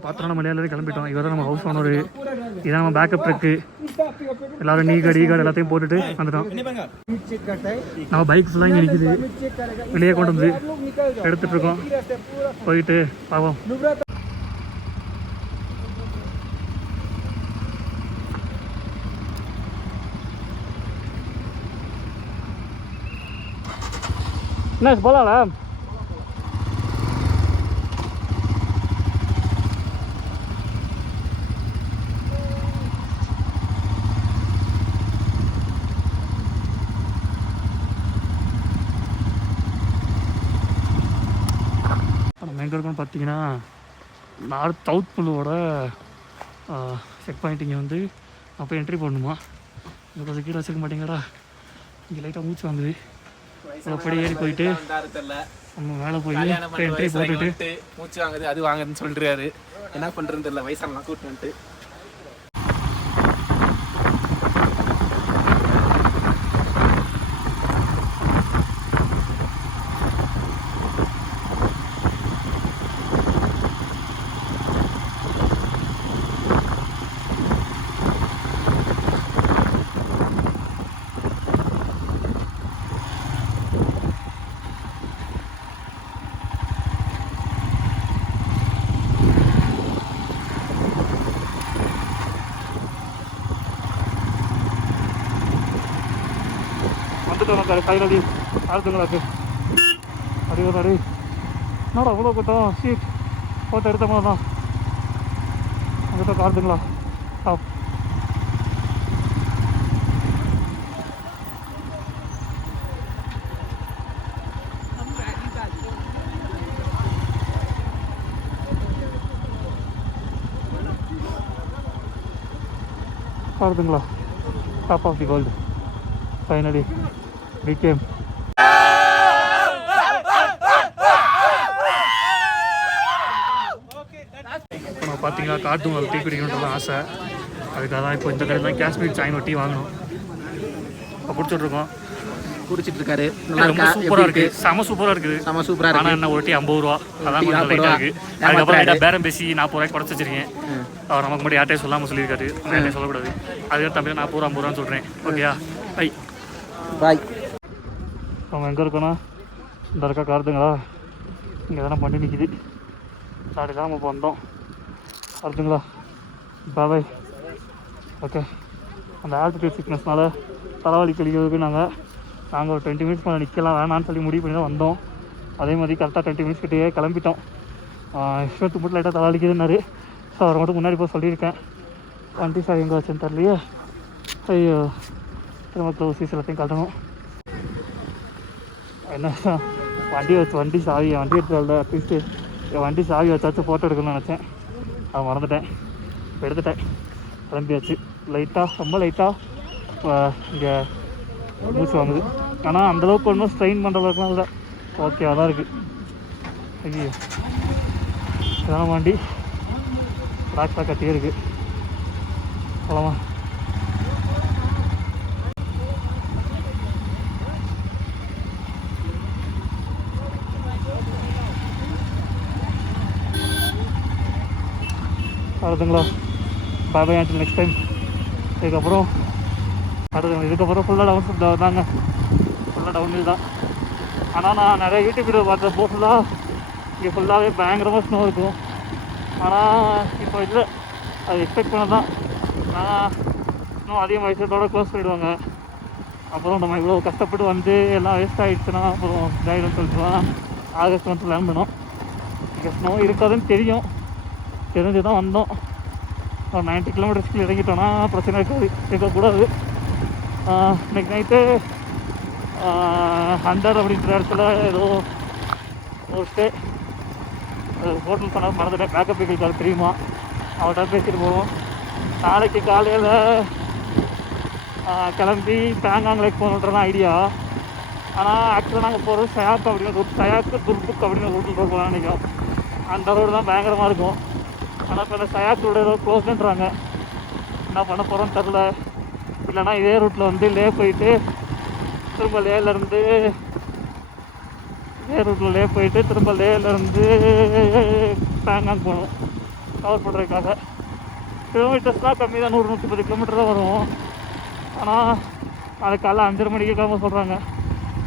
பார்த்தோன்னா நம்ம எல்லாரும் கிளம்பிட்டோம். இவர் தான் நம்ம ஹவுஸ் ஓனர். இதான் நம்ம பேக்கப் ட்ரக்கு. எல்லாரும் நீ கார்டு எல்லாத்தையும் போட்டுட்டு வந்துட்டோம். நம்ம பைக் ஃபுல்லாக இங்கே நிற்கிது. வெளியே கொண்டு வந்து எடுத்துகிட்டு இருக்கோம். போயிட்டு பார்ப்போம். என்ன போகலாம்ல? நம்ம எங்கே இருக்கோம்னு பார்த்தீங்கன்னா நார்த் சவுத் புல்லுவோட செக் பாயிண்ட். இங்கே வந்து அப்போ என்ட்ரி போடணுமா? இங்கே கொஞ்சம் கீழே வச்சுக்க மாட்டேங்கடா. இங்கே லைட்டாக மூச்சு வாங்குது. அப்படி ஏறி போயிட்டு நம்ம மேலே போய் என்ட்ரி போட்டுட்டு மூச்சு வாங்குது அது வாங்குதுன்னு சொல்லிடுறாரு. என்ன பண்ணுறதுன்னு தெரியல. வயசானலாம் கூட்டு வந்துட்டு ஃபைனலி ஆறுதுங்களாக்கு அறிவுறாரு. என்னடா அவ்வளோ கூட்டம்? சீட் போட்டோ எடுத்த மாதிரி தான் அங்கிட்ட காருதுங்களா? டாப் காருதுங்களா? Top of the world finally became. இப்போ நான் பார்த்தீங்கன்னா கார்ட்டூன் டீ குடிக்கணுன்றது ஆசை. அதுக்காக தான் இப்போ இந்த கடையில் தான் காஷ்மீர் சாய் டீ வாங்கணும். இப்போ குடிச்சுட்ருக்கோம். குடிச்சிட்டு இருக்காரு. ரொம்ப சூப்பராக இருக்குது. செம சூப்பராக இருக்குது. செம சூப்பராக இருக்குது. ஆனால் என்ன ஒரு டீ 50 ரூபா. அதான் கொஞ்சம் லைட்டாக இருக்குது. அதுக்கப்புறம் லைட்டாக பேரம் பேசி 40 ரூபாய்க்கு குறைச்சி வச்சிருக்கேன். அவர் நமக்கு மட்டும் யார்ட்டையும் சொல்லாமல் சொல்லியிருக்காரு. யார்ட்டையும் சொல்லக்கூடாது. அதுக்கு தம்பி 40 ரூபா 50 ரூபான்னு சொல்கிறேன். ஓகேயா? Bye bye. நம்ம எங்கே இருக்கோன்னா இந்த இருக்கா காருதுங்களா? இங்கே தானே பண்ணி நிற்கிது. சாடி தான் நம்ம இப்போ வந்தோம். காருதுங்களா? பாய். ஓகே. அந்த ஆல்டிடியூட் சிக்னஸ்னால தலைவலி கழிக்கிறதுக்கு நாங்கள் ஒரு 20 மினிட்ஸ் மேலே நிற்கலாம் வேணான்னு சொல்லி முடிவு பண்ணி தான் வந்தோம். அதே மாதிரி கரெக்டாக 20 மினிட்ஸ் கிட்டேயே கிளம்பிட்டோம். இஷ்டத்து மட்டும் லைட்டாக தலைவலிக்குதுன்னாரு. ஸோ அவரை மட்டும் முன்னாடி போய் சொல்லியிருக்கேன். வண்டி சார் எங்கே வச்சுன்னு தரலையே. ஐயோ, திரும்ப க்ளோஸ் எல்லாத்தையும் கட்டணும். என்ன வண்டி சாவி எடுத்து வரல. அட்லீஸ்ட்டு என் வண்டி சாவி வச்சாச்சும் ஃபோட்டோ எடுக்கணும்னு நினச்சேன். அதை மறந்துட்டேன். இப்போ எடுத்துட்டேன். கிளம்பியாச்சு. ரொம்ப லைட்டாக இங்கே மூச்சு வாங்குது. ஆனால் அந்தளவுக்கு ஒன்றும் ஸ்ட்ரெயின் பண்ணுற அளவுக்குலாம் இல்லை. ஓகேவாக தான் இருக்குது. ஐயோ, இதான் வண்டி ட்ராக்டாக கட்டியே இருக்குது. அவ்வளோவா வருதுங்களா? பாய் ஆச்சு. நெக்ஸ்ட் டைம் இதுக்கப்புறம் இதுக்கப்புறம் ஃபுல்லாக டவுன் தாங்க. ஃபுல்லாக டவுன்ஹில் தான். ஆனால் நான் நிறைய யூடியூப் வீடியோ பார்த்தப்போ ஃபுல்லாக இங்கே ஃபுல்லாகவே பயங்கரமாக ஸ்னோ இருக்கும். ஆனால் இப்போ இல்லை, அது எக்ஸ்பெக்ட் பண்ண தான். ஆனால் இன்னும் அதிகம் வயசத்தோடு க்ளோஸ் பண்ணிவிடுவாங்க. அப்புறம் நம்ம இவ்வளோ கஷ்டப்பட்டு வந்து எல்லாம் வேஸ்ட் ஆகிடுச்சுன்னா அப்புறம் கைடுன்னு சொல்லிட்டு தான் ஆகஸ்ட் வந்து பிளான் பண்ணோம். இங்கே ஸ்னோ இருக்காதுன்னு தெரிஞ்சு தான் வந்தோம். ஒரு 90 கிலோமீட்டர்ஸ்க்கு இறங்கிட்டோன்னா பிரச்சனை இருக்கக்கூடாது. இன்றைக்கி நைட்டு 100 அப்படின்ற இடத்துல ஏதோ ஒரு ஸ்டே ஹோட்டல் சொன்னால் மறந்துட்டேன். பேக்கப் வெஹிக்கிள் தெரியுமா? அவர்கிட்ட பேசிட்டு போவோம். நாளைக்கு காலையில் கிளம்பி பேங்காங் லேக் போகணுன்றதான் ஐடியா. ஆனால் ஆக்சுவலாக நாங்கள் போகிறது சயாக் அப்படின்னு ரூட், சயாக்கு துர்புக் அப்படின்னு ரூட்டில் போகலான்னு நினைக்கிறோம். அந்த ரோடு தான் பயங்கரமாக இருக்கும். ஆனால் இப்போ இந்த சயாக் ரோடு ஏதோ க்ளோஸ்ன்றாங்க. என்ன பண்ண போகிறோன்னு தெரில. இல்லைனா இதே ரூட்டில் வந்து லே போயிட்டு திரும்ப லேலேருந்து திரும்ப லேலேருந்து பேங்காங் போகணும். கவர் பண்ணுறதுக்காக. கிலோமீட்டர்ஸ்லாம் கம்மி தான், 100-110 கிலோமீட்டர் தான் வரும். ஆனால் அது காலைல 5:30 மணிக்கு கிளம்ப சொல்கிறாங்க.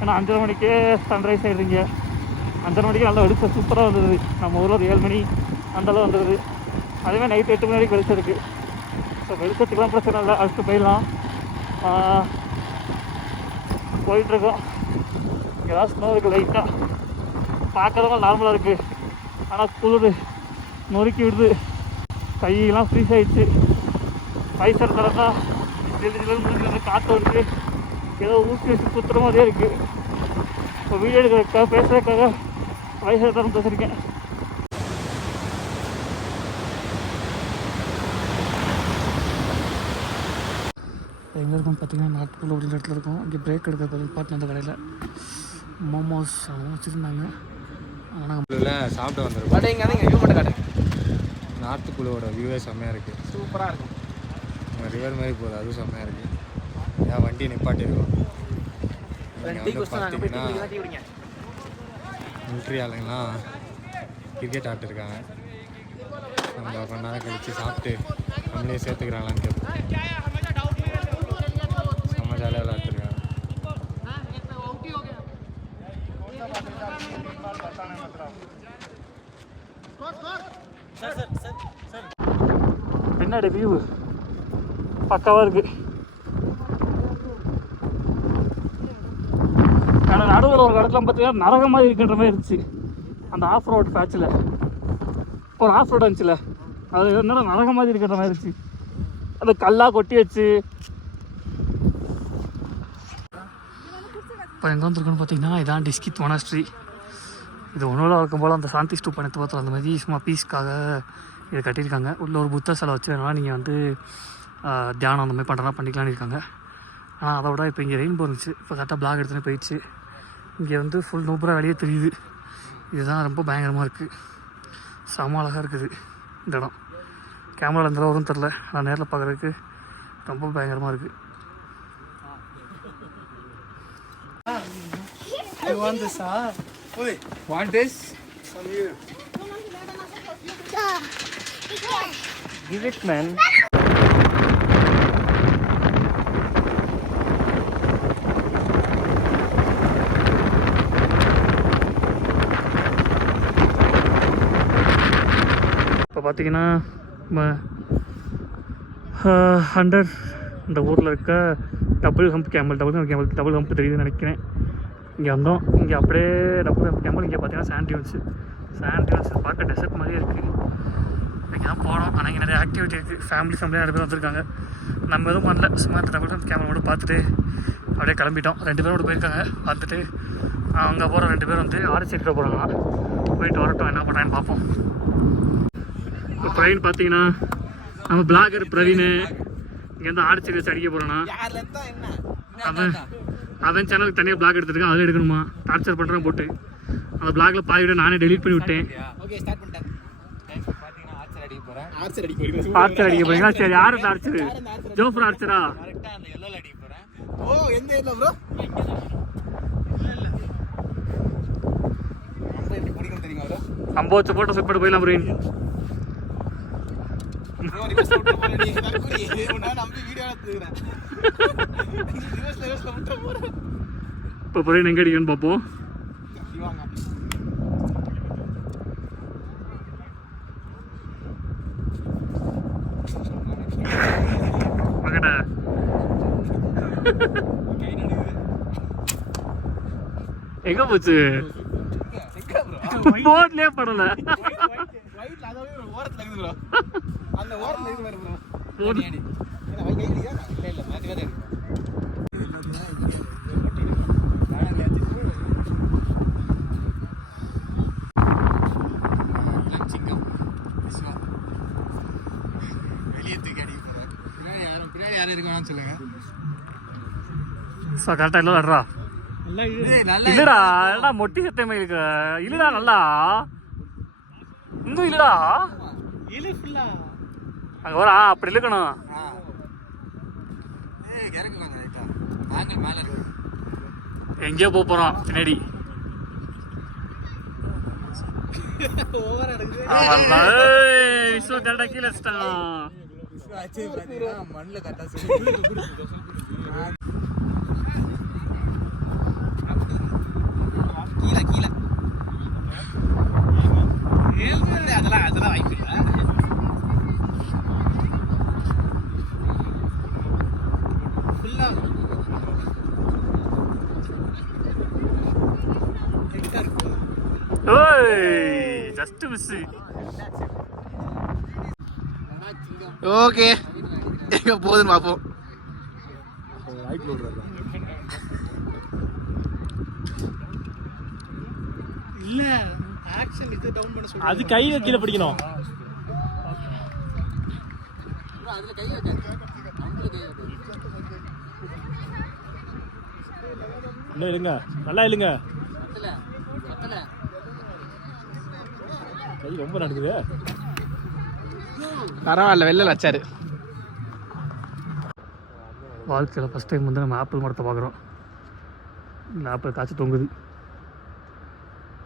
ஏன்னா 5:30 மணிக்கே சன்ரைஸ் ஆகிடுறீங்க. 5:30 மணிக்கு நல்லா வெளிச்சம் சூப்பராக வந்தது. நம்ம ஊரில் ஒரு 7 மணி அந்தளவு வந்துடுது. அதேமாதிரி நைட்டு 8 மணி வரைக்கும் வெளிச்சம் இருக்குது. ஸோ வெளிச்சத்துக்குலாம் பிரச்சனை இல்லை, அழைச்சிட்டு போயிடலாம். போயிட்டுருக்கோம். ஏதாவது ஸ்னோ இருக்குது லைட்டாக, பார்க்கறதும் நார்மலாக இருக்குது. ஆனால் குளிர் நொறுக்கி விடுது, கையெல்லாம் ஃப்ரீஸ் ஆகிடுச்சு. வைசர் தரக்கா ஜில்லுன்னு காற்று வருது, ஏதோ ஊசி வச்சு சுற்றுற மாதிரியே இருக்குது. இப்போ வீடியோ எடுக்கிறதுக்காக பேசுறதுக்காக வைசர் தரம் பேசியிருக்கேன். எங்கே இருக்கும் பார்த்தீங்கன்னா நாட்டுக்குள்ளே ஒரு இடத்துல இருக்கும். இங்கே பிரேக் எடுக்கிறது பாட்டு அந்த கடையில் மோமோஸ் வச்சுருந்தாங்க. ஆனால் சாப்பிட்டு வந்துடும். பட் இங்கே வியூ மட்டும் காட்டு. நாட்டுக்குள்ளோட வியூவே செம்மையாக இருக்குது, சூப்பராக இருக்கும். ரிவர் மாதிரி போகுது, அதுவும் செம்மையாக இருக்குது. ஏன் வண்டி நிப்பாட்டிருக்கோம். பார்த்தீங்கன்னா மிலிட்ரி ஆளுங்கெல்லாம் கிரிக்கெட் ஆட்டிருக்காங்க. நம்ம கொஞ்ச நேரம் கழித்து சாப்பிட்டு நம்மளே சேர்த்துக்கிறாங்களான்னு கேட்போம். செம்ம ஜாலியாக விளையாட்டுருக்காங்க. பின்னாடி வியூ பக்காவாக இருக்குது. ஆனால் நடுவில் ஒரு இடத்துல பார்த்தீங்கன்னா நரகம் மாதிரி இருக்கின்ற மாதிரி இருந்துச்சு. அந்த ஆஃப் ரோடு பேட்சில் ஒரு ஆஃப் ரோடு இருந்துச்சுல, அது என்னடா நரகம் மாதிரி இருக்கின்ற மாதிரி இருந்துச்சு. அந்த கல்லாக கொட்டி வச்சு. இப்போ எங்கே வந்துருக்குன்னு பார்த்தீங்கன்னா இதான் டிஸ்கித் மொனாஸ்ட்ரி. இது ஒன்றும் இருக்கும் போல் அந்த சாந்தி ஸ்தூப் எடுத்து பார்த்தோம். அந்த மாதிரி சும்மா பீஸ்க்காக இதை கட்டியிருக்காங்க. உள்ள ஒரு புத்த சிலை வச்சு வேணாலும் நீங்கள் வந்து தியானம் அந்த மாதிரி பண்ணுறதா பண்ணிக்கலான்னு இருக்காங்க. ஆனால் அதை விட இப்போ இங்கே ரெயின்போ இருந்துச்சு. இப்போ கரெக்டாக பிளாக் எடுத்துன்னு போயிடுச்சு. இங்கே வந்து ஃபுல் நூப்பராக வெளியே தெரியுது. இதுதான் ரொம்ப பயங்கரமாக இருக்குது. செம அழகாக இருக்குது இந்த இடம். கேமராவில் எந்த வரும் தெரில, நான் நேரில் பார்க்குறதுக்கு ரொம்ப பயங்கரமாக இருக்குது. You want this, huh? Oi, want this? From you. Give it, man. இப்போ பார்த்தீங்கன்னா 100 இந்த ஊரில் இருக்க டபுள் ஹம்ப் கேமல் தெரியுதுன்னு நினைக்கிறேன். இங்கே வந்தோம். இங்கே அப்படியே டபுள் ஹம்ப் கேமல். இங்கே பார்த்தீங்கன்னா சாண்ட் டியூன்ஸ் பார்க்க டெசர்ட் மாதிரியே இருக்குது. இங்கே தான் போனோம். ஆனால் இங்கே நிறைய ஆக்டிவிட்டி இருக்குது. ஃபேமிலியாக நிறைய பேர் வந்திருக்காங்க. நம்ம எதுவும் பண்ணல, சும்மா இந்த டபுள் ஹம்ப் கேமல் மட்டும் பார்த்துட்டு அப்படியே கிளம்பிட்டோம். 2 பேரும் போயிருக்காங்க. பார்த்துட்டு அங்கே போகிற 2 பேர் வந்து ஆர்சிக்கிட்ட போகிறாங்க. போயிட்டு வரட்டும், என்ன பண்ணுறான்னு பார்ப்போம். இப்போ பிரவீன் பார்த்தீங்கன்னா நம்ம பிளாகர் பிரவீன் இங்கேருந்து ஆர்ச்சி வச்சு அடிக்க போகிறான்னா. அவன் சேனலுக்கு தனியாக பிளாக் எடுத்துருக்கான், அதில் எடுக்கணுமா டார்ச்சர் பண்ணுறான் போட்டு. அந்த பிளாக்ல பாதி விட நானே டெலீட் பண்ணி விட்டேன். ஆர்ச்சர் அடிக்க போறீங்களா? சரி, யாரு ஆர்ச்சர்? ஜோஃபர் ஆர்ச்சரா? அம்போச்சு போட்டோ செட் பண்ணி போயிடலாம் பிரவீன். இப்போ பிரவீன் எங்கே அடிக்கணும்னு பார்ப்போம். எங்க போச்சு? போர்ட்லயே படல. கரெக்டா இல்லடா. இல்லடா, என்னடா மொட்டி சத்தமே இருக்கு. இல்லடா, நல்லா இன்னும் இல்லடா. அங்க வர அப்படி இழுக்கணும். எங்கேயோ போறோம் பின்னாடி. விஸ்வ கரெக்டாக கீழே வச்சிட்டான். மண்ணில் கரெக்டாக கீழே கீழே அதெல்லாம் வாய்ப்பு இல்லை. Just miss. ஓகே எங்க போகுதுன்னு பார்ப்போம். இல்ல ஆக்ஷன் இது டவுன் பண்ண சொல்லு. அது கையை கீழே பிடிக்கணும். அதுல கை வைக்க இன்னும் இல்லைங்க, நல்லா இல்லைங்க, கை ரொம்ப நடக்குது. பரவாயில்ல, வெளில வச்சாரு. வாழ்க்கையில் ஃபஸ்ட் டைம் வந்து நம்ம ஆப்பிள் மரத்தை பார்க்குறோம். இந்த ஆப்பிள் காய்ச்சி தொங்குது.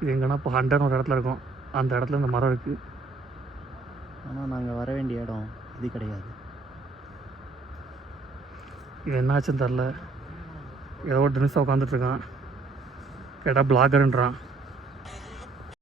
இது எங்கன்னா இப்போ 100 ஒரு இடத்துல இருக்கும். அந்த இடத்துல இந்த மரம் இருக்குது. ஆனால் நாங்கள் வர வேண்டிய இடம் இது கிடையாது. இது என்னாச்சுன்னு தெரில. ஏதோ ஒரு டெனிஸாக உட்காந்துட்ருக்கான். கேட்டால் பிளாகருன்றான்.